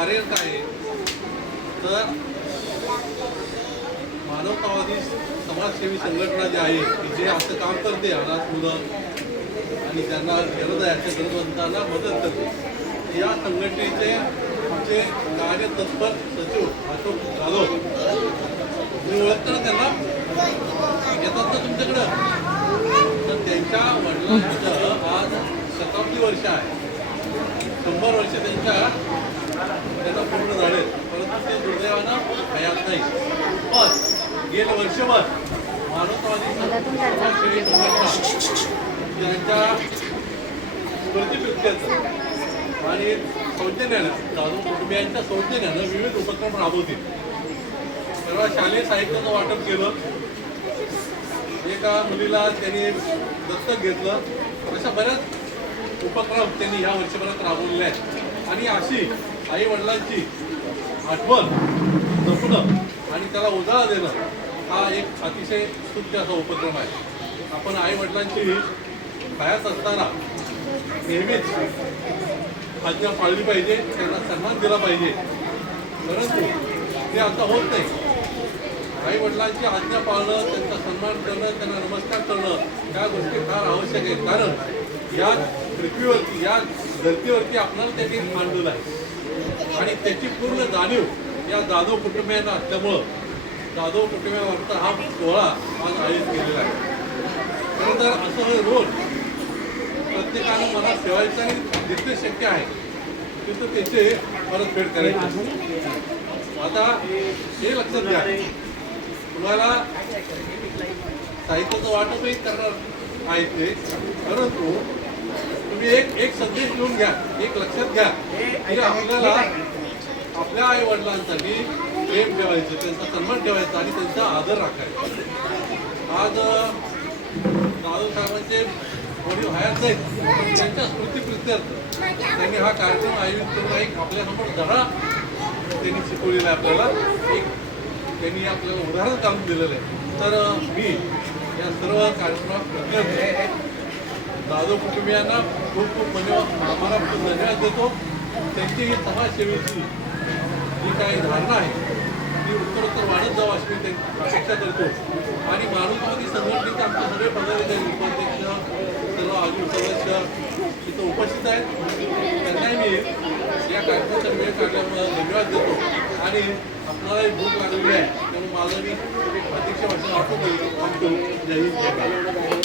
कार्य काय आहे? तर मानवतावादी समाजसेवी संघटना जी आहे की जे असं काम करते अनाथ मुलं आणि त्यांना गरज आहे अशा गरजवंतांना मदत करते. या संघटनेचे आमचे कार्यतत्पर सचिव अशोक जाधव मी ओळखताना त्यांना? येतात ना तुमच्याकडं? तर त्यांच्या वडिलांचं आज शताब्दी वर्ष आहे. शंभर वर्ष त्यांच्या त्यांना पूर्ण झाले परंतु ते दुर्दैवानं हयात नाही पण गेलं वर्षभर मानवतावादी त्यांच्या स्मृतीप्रित्यर्थ आणि सौजन्यानं जाधव कुटुंबियांच्या सौजन्यानं विविध उपक्रम राबवतील सर्व शालेय साहित्याचं वाटप केलं एका मुलीला त्यांनी दत्तक घेतलं अशा बऱ्याच उपक्रम त्यांनी या वर्षभरात राबवलेले आहेत आणि अशी आई वडिलांची आठवण जपणं आणि त्याला उजाळा देणं हा एक अतिशय स्तुत्य असा उपक्रम आहे. आपण आई वडिलांची हयात असताना नेहमीच आज्ञा पाळली पाहिजे त्यांना सन्मान दिला पाहिजे. परंतु ते आता होत नाही. आई वडिलांची आज्ञा पाळणं त्यांचा सन्मान करणं त्यांना नमस्कार करणं त्या गोष्टी फार आवश्यक आहेत. कारण या पृथ्वीवरती या धर्तीवरती आपल्याला त्यांनी मांडलेलं आहे. आणि त्याची पूर्ण जाणीव या जाधव कुटुंबियांना असल्यामुळं जाधव कुटुंबियांवरचा हा सोहळा आज आयोजित केलेला आहे. खरं तर असं हे रोल प्रत्येकानं मला ठेवायचं आणि जिथे शक्य आहे तिथं त्याचे परतफेड करायची. आता हे लक्षात घ्या. तुम्हाला साहित्याचं वाटपही करणार आहे ते. परंतु तुम्ही एक एक संदेश घेऊन घ्या एक लक्षात घ्या. की आपल्याला आपल्या आई वडिलांसाठी प्रेम ठेवायचं त्यांचा सन्मान ठेवायचा आणि त्यांचा आदर राखायचा. आज जाधव साहेबांचे वडील हयात नाहीत पण त्यांच्या स्मृतीप्रित्यर्थ त्यांनी हा कार्यक्रम आयोजित करून एक आपल्यासमोर धडा त्यांनी शिकवलेला आहे आपल्याला. एक त्यांनी आपल्याला उदाहरण काढून दिलेलं आहे. तर मी या सर्व कार्यक्रमात जाधव कुटुंबियांना खूप खूप धन्यवाद. आम्हाला खूप धन्यवाद देतो. त्यांची ही समाजसेवेची जी काही धारणा आहे ती उत्तरोत्तर वाढत जावं अशी मी त्यांची अपेक्षा करतो. आणि मानवतावादी संघटनेचे आमचे सगळे पदाधिकारी उपाध्यक्ष सर्व अजून सदस्य इथं उपस्थित आहेत. त्यांनाही मी या कार्यक्रमाचा वेळ काढल्यामुळे धन्यवाद देतो. आणि आपणालाही भूक लागलेली आहे त्यामुळे माझं मी एक अध्यक्ष भाषण वाटतो जय हिंद